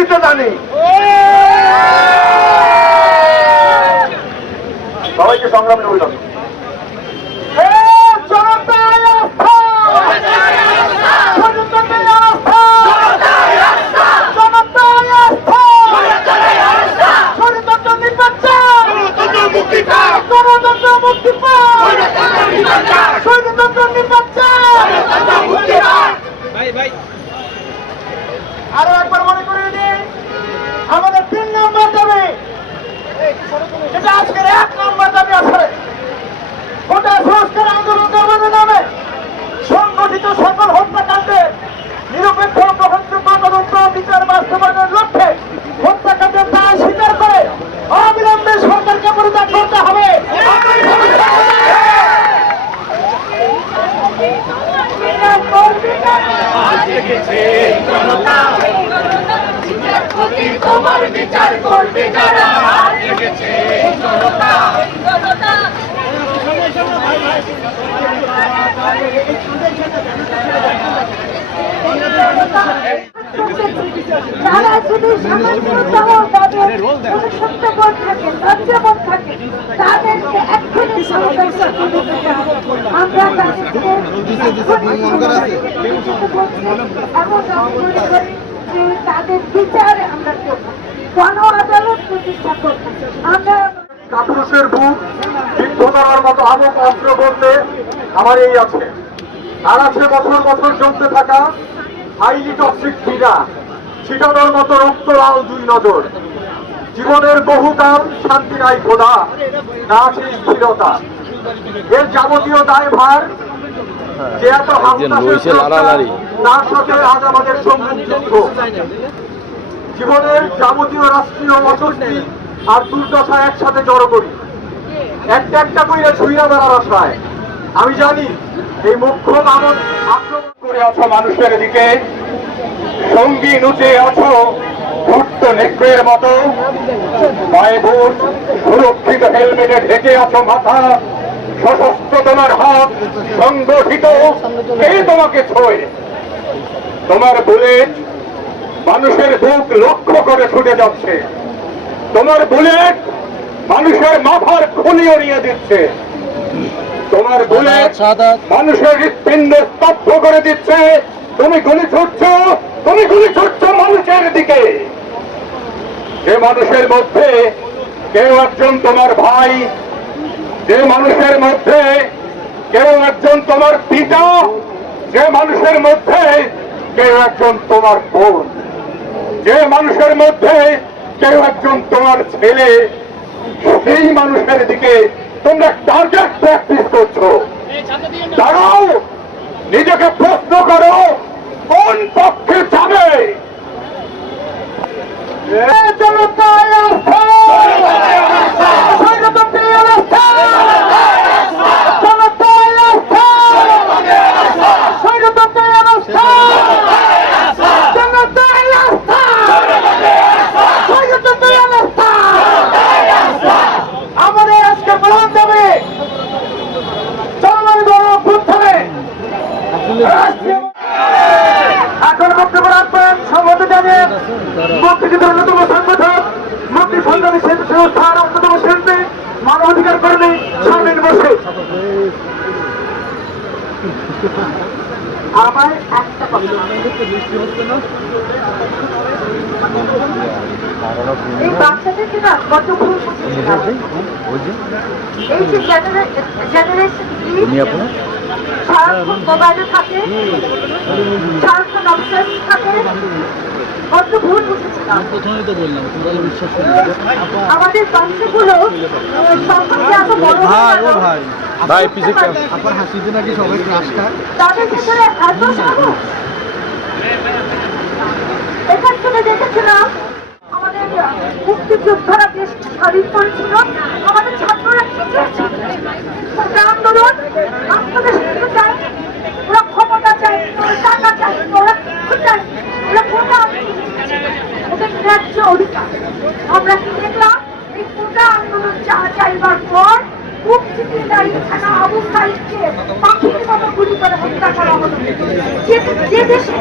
দিতে জানি। সবাইকে সংগ্রামে অভিনন্দন। যেটা আজকের এক নম্বর দাবি আছে ওটা সংস্কার আন্দোলন করবার নামে সংগঠিত সকল হত্যাকাণ্ডে নিরপেক্ষ গ্রহণযোগ্য তদন্ত বিচার বাস্তবায়নের লক্ষ্যে হত্যাকাণ্ডের দায় স্বীকার করে অবিলম্বে সরকারকে পরিত্যাগ করতে হবে। তোমার বিচার করবে যারা। জেগেছে জনতা সামান্যতম তাদের সত্যবোধ থাকে লজ্জাবোধ থাকে তাদেরকে এক্ষুনি আমরা তাদেরকে এমন তাদের বিচারে আমরা করব। গণ আদালত প্রতিষ্ঠা করব আমরা কাপুরুষের বুক করার মতো আমক অস্ত্র বলতে আমার এই আছে। আর আছে বছর বছর জমতে থাকা হাইলি টক্সিক ক্রীড়া ছিটানোর মতো রক্ত লাল দুই নজর। জীবনের বহুকাল শান্তি নাই খোদা না আছে স্থিরতা। এর যাবতীয় দায় ভার যে এত হামতাসের তার সাথে আজ আমাদের সম্মুখ যুদ্ধ। জীবনের যাবতীয় রাষ্ট্রীয় অস্বস্তি আর দুর্দশা একসাথে জড়ো করি। একটা একটা করে ছুঁয়া বেড়ার আশায়। আমি জানি এই মুখ্য আমল আক্রমণ করে আছো মানুষের দিকে। সঙ্গী নুচে আছো ভুট্ট নেকড়ের মতো। বুট সুরক্ষিত হেলমেটে ঢেকে আছো মাথা। সশস্ত্র তোমার হাত সংগঠিত। কে তোমাকে ছোঁয়? তোমার বুলেট মানুষের বুক লক্ষ্য করে ছুটে যাচ্ছে। তোমার বুলেট মানুষের মাথার খুলিও নিয়ে দিচ্ছে। তোমার বুলেট মানুষের হৃৎপিণ্ড স্তব্ধ করে দিচ্ছে। তুমি গুলি ছুটছ, তুমি গুলি ছুটছ মানুষের দিকে। যে মানুষের মধ্যে কেউ একজন তোমার ভাই, যে মানুষের মধ্যে কেউ একজন তোমার পিতা, যে মানুষের মধ্যে কেউ একজন তোমার বোন। যে মানুষের মধ্যে কেউ একজন তোমার ছেলে, সেই মানুষের দিকে তোমরা টার্গেট প্র্যাকটিস করছ। দাঁড়াও, নিজেকে প্রশ্ন করো, কোন পক্ষে যাবে? আমার একটা কথা এই বাচ্চাদেরকে না কত এই যে জেনারেশন সারাক্ষণ মোবাইলে থাকে সারাক্ষণ অবসর থাকে হয়তো ভুল বুঝেছিলাম প্রথমে তো বললাম তোমরা বিশ্বাস আমাদের বাচ্চাগুলো সম্পর্কে এত বড় ভাই ও ভাই। ভাই পিছে আপনার হাসিতে নাকি সবাই ক্রাশ খায় তাদের ভিতরে এত সাহস? এখান থেকে দেখেছিলাম আমাদের মুক্তিযোদ্ধারা দেশ স্বাধীন করেছিল। আমাদের ছাত্ররা কি চেয়েছিল আন্দোলন আপনাদের চাইবার পর খুব চিঠি দাঁড়িয়ে থাকা অবস্থায় পাখির মতো গুলি করে হত্যা করা হলো। যে দেশে